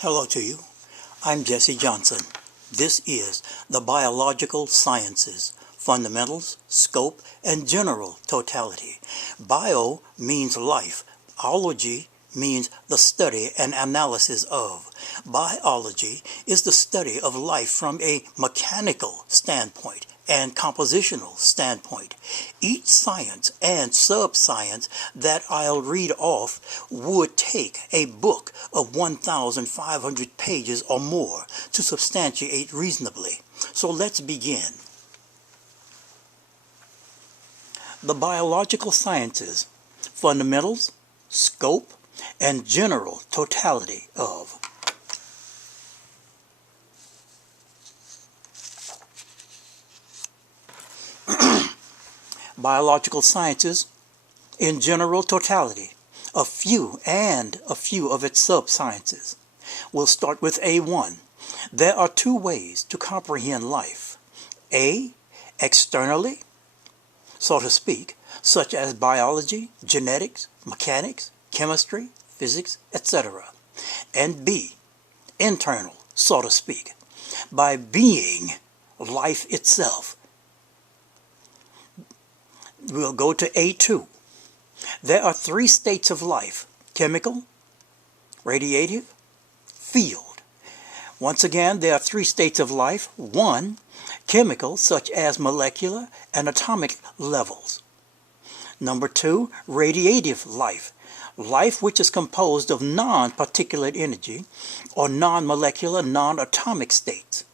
Hello to you. I'm Jesse Johnson. This is the Biological Sciences, Fundamentals, Scope, and General Totality. Bio means life. Ology means the study and analysis of. Biology is the study of life from a mechanical standpoint and compositional standpoint. Each science and sub-science that I'll read off would take a book of 1,500 pages or more to substantiate reasonably. So let's begin. The biological sciences, fundamentals, scope, and general totality of. Biological sciences in general totality, a few of its sub-sciences. We'll start with A1. There are two ways to comprehend life. A, externally, so to speak, such as biology, genetics, mechanics, chemistry, physics, etc. And B, internal, so to speak, by being life itself. We'll go to A2. There are three states of life: chemical, radiative, field. Once again, there are three states of life. One, chemical, such as molecular and atomic levels. Number two, radiative life. Life which is composed of non-particulate energy or non-molecular, non-atomic states,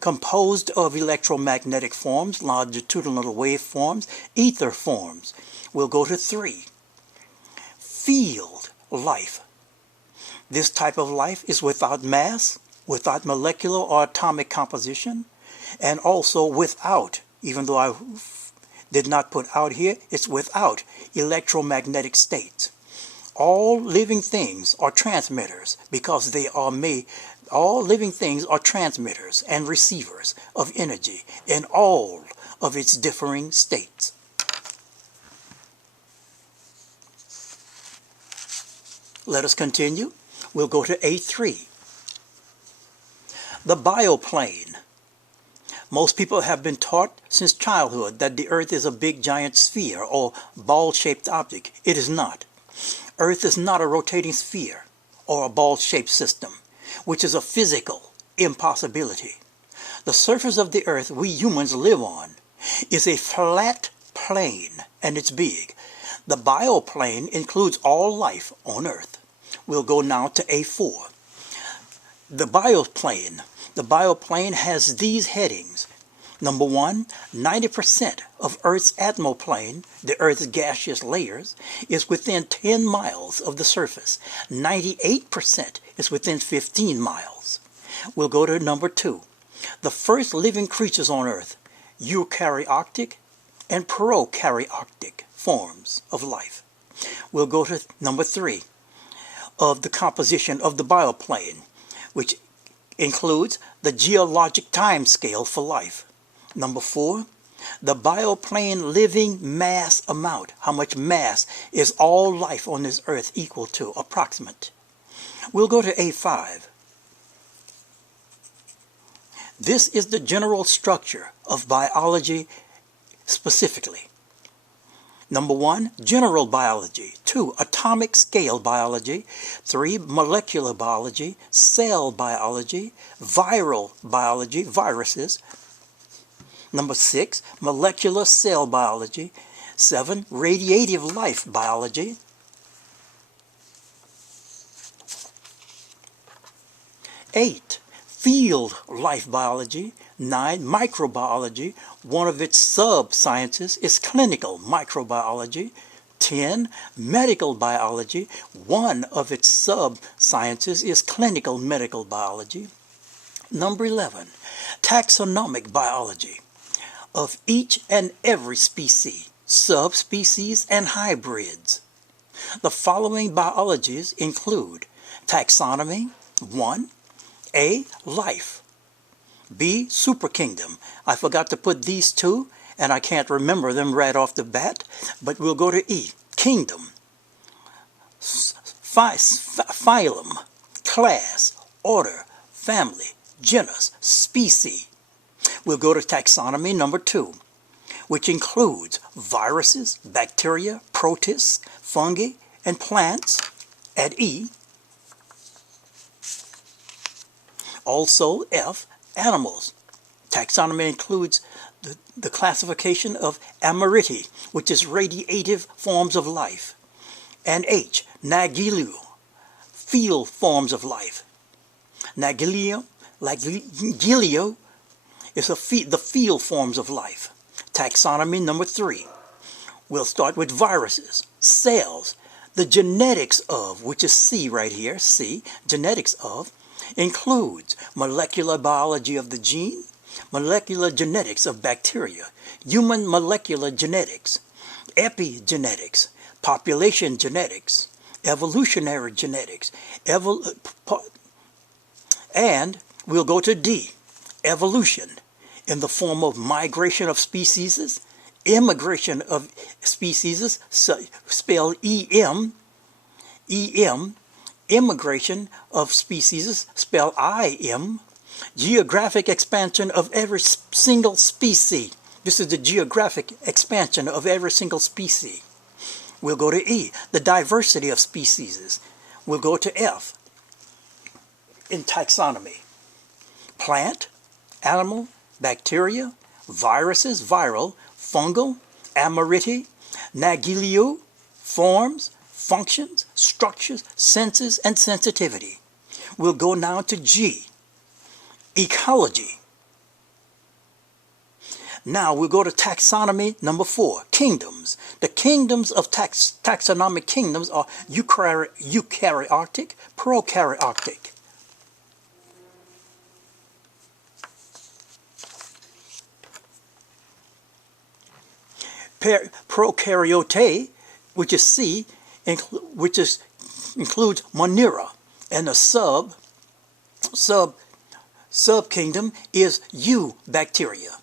composed of electromagnetic forms, longitudinal wave forms, ether forms. We'll go to 3. Field life. This type of life is without mass, without molecular or atomic composition, and also without, even though I did not put out here, it's without electromagnetic states. All living things are transmitters because they are made. All living things are transmitters and receivers of energy in all of its differing states. Let us continue. We'll go to A3. The bioplane. Most people have been taught since childhood that the Earth is a big giant sphere or ball-shaped object. It is not. Earth is not a rotating sphere or a ball-shaped system, which is a physical impossibility. The surface of the Earth we humans live on is a flat plane, and it's big. The bioplane includes all life on Earth. We'll go now to A4. The bioplane has these headings. Number 1, 90% of Earth's atmoplane, the Earth's gaseous layers, is within 10 miles of the surface. 98% is within 15 miles. We'll go to number 2. The first living creatures on Earth, eukaryotic and prokaryotic forms of life. We'll go to number 3 of the composition of the bioplane, which includes the geologic time scale for life. Number 4, the bioplane living mass amount. How much mass is all life on this earth equal to? Approximate. We'll go to A5. This is the general structure of biology specifically. Number 1, general biology. 2, atomic scale biology. 3, molecular biology, cell biology, viral biology, viruses. Number 6, molecular cell biology. 7, radiative life biology. 8, field life biology. 9, microbiology. One of its sub-sciences is clinical microbiology. 10, medical biology. One of its sub-sciences is clinical medical biology. Number 11, taxonomic biology. Of each and every species, subspecies, and hybrids. The following biologies include taxonomy. 1, A, life. B, superkingdom. I forgot to put these two, and I can't remember them right off the bat, but we'll go to E, kingdom. Phylum, class, order, family, genus, species. We'll go to taxonomy number 2, which includes viruses, bacteria, protists, fungi, and plants at E. Also F, animals. Taxonomy includes the classification of Amariti, which is radiative forms of life, and H, Nagilio, field forms of life. Nagilio is the field forms of life. Taxonomy number 3. We'll start with viruses, cells, the genetics of, which is C right here, C, genetics of, includes molecular biology of the gene, molecular genetics of bacteria, human molecular genetics, epigenetics, population genetics, evolutionary genetics, and we'll go to D, evolution, in the form of migration of species, immigration of species, spelled E-M, immigration of species, spelled I-M, geographic expansion of every single species. This is the geographic expansion of every single species. We'll go to E, the diversity of species. We'll go to F, in taxonomy. Plant, animal, bacteria, viruses, viral, fungal, Amariti, Nagilio, forms, functions, structures, senses, and sensitivity. We'll go now to G, ecology. Now we'll go to taxonomy number 4, kingdoms. The kingdoms of taxonomic kingdoms are eukaryotic, prokaryotic. Prokaryote, which is C, includes Monera, and the sub-kingdom is Eubacteria.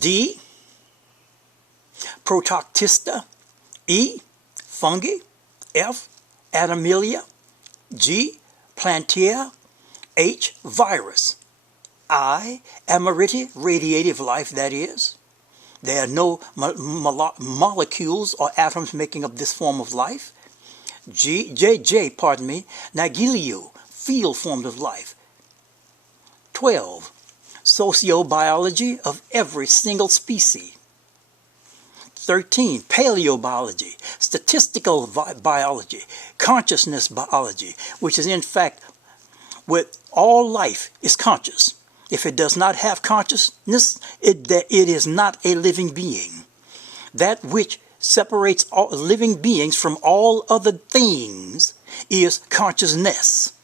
D, Protoctista. E, fungi. F, Animalia. G, Plantae. H, virus. I, Amariti, radiative life, that is. There are no molecules or atoms making up this form of life. Nagilio, field forms of life. 12. Sociobiology of every single species. 13. Paleobiology, statistical biology, consciousness biology, which is in fact with all life is conscious. If it does not have consciousness, it is not a living being. That which separates all living beings from all other things is consciousness.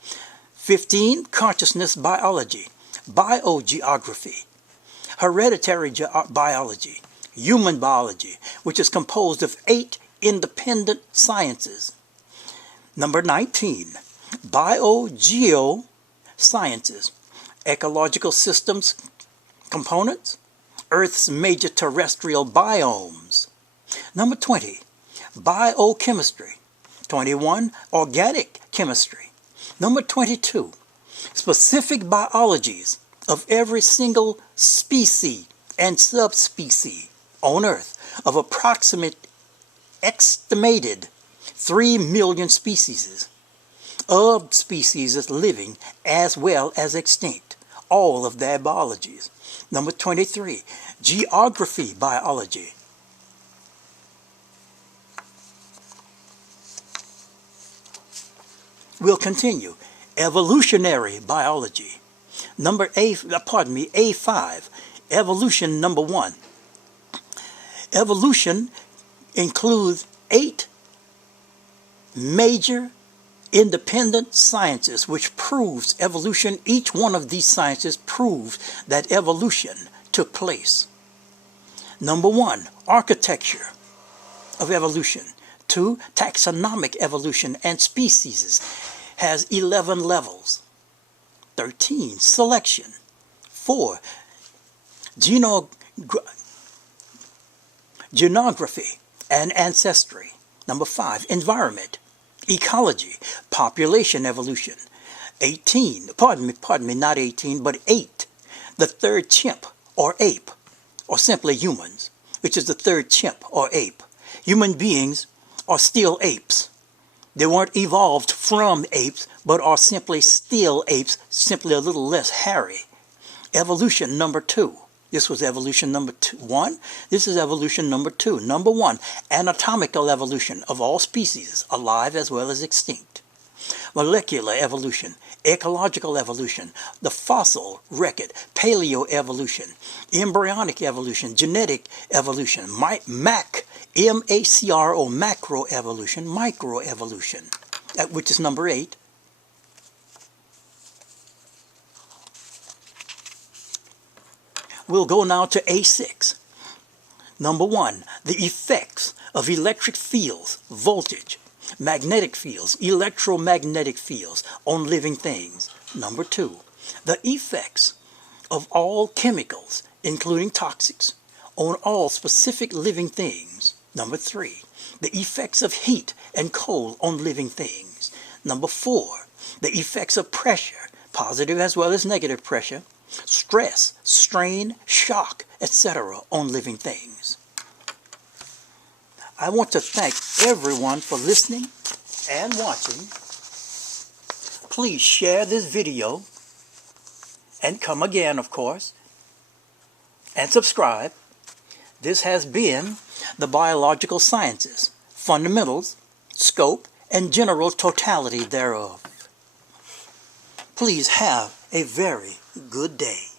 15. Consciousness biology, biogeography, hereditary biology, human biology, which is composed of 8 independent sciences. Number 19. Biogeosciences, ecological systems components, Earth's major terrestrial biomes. Number 20, biochemistry. 21, organic chemistry. Number 22, specific biologies of every single species and subspecies on Earth of estimated 3 million species of species living as well as extinct, all of their biologies. Number 23, geography biology. We'll continue. Evolutionary biology. A5, evolution number 1. Evolution includes 8 major independent sciences which proves evolution. Each one of these sciences proves that evolution took place. Number 1, architecture of evolution. 2, taxonomic evolution and species has 11 levels. 13, selection. 4, genography and ancestry. Number 5, environment, ecology, population evolution, 18, pardon me, not 18, but 8, the third chimp or ape, or simply humans, which is the third chimp or ape. Human beings are still apes. They weren't evolved from apes, but are simply still apes, simply a little less hairy. Evolution number 2. This was evolution number 1. This is evolution number 2. Number 1, anatomical evolution of all species, alive as well as extinct. Molecular evolution, ecological evolution, the fossil record, paleoevolution, embryonic evolution, genetic evolution, M-A-C-R-O, macroevolution, microevolution, which is number 8. We'll go now to A6. Number 1, the effects of electric fields, voltage, magnetic fields, electromagnetic fields on living things. Number 2, the effects of all chemicals, including toxics, on all specific living things. Number 3, the effects of heat and cold on living things. Number 4, the effects of pressure, positive as well as negative pressure, stress, strain, shock, etc. on living things. I want to thank everyone for listening and watching. Please share this video and come again, of course, and subscribe. This has been the Biological Sciences, Fundamentals, Scope, and General Totality thereof. Please have a very good day.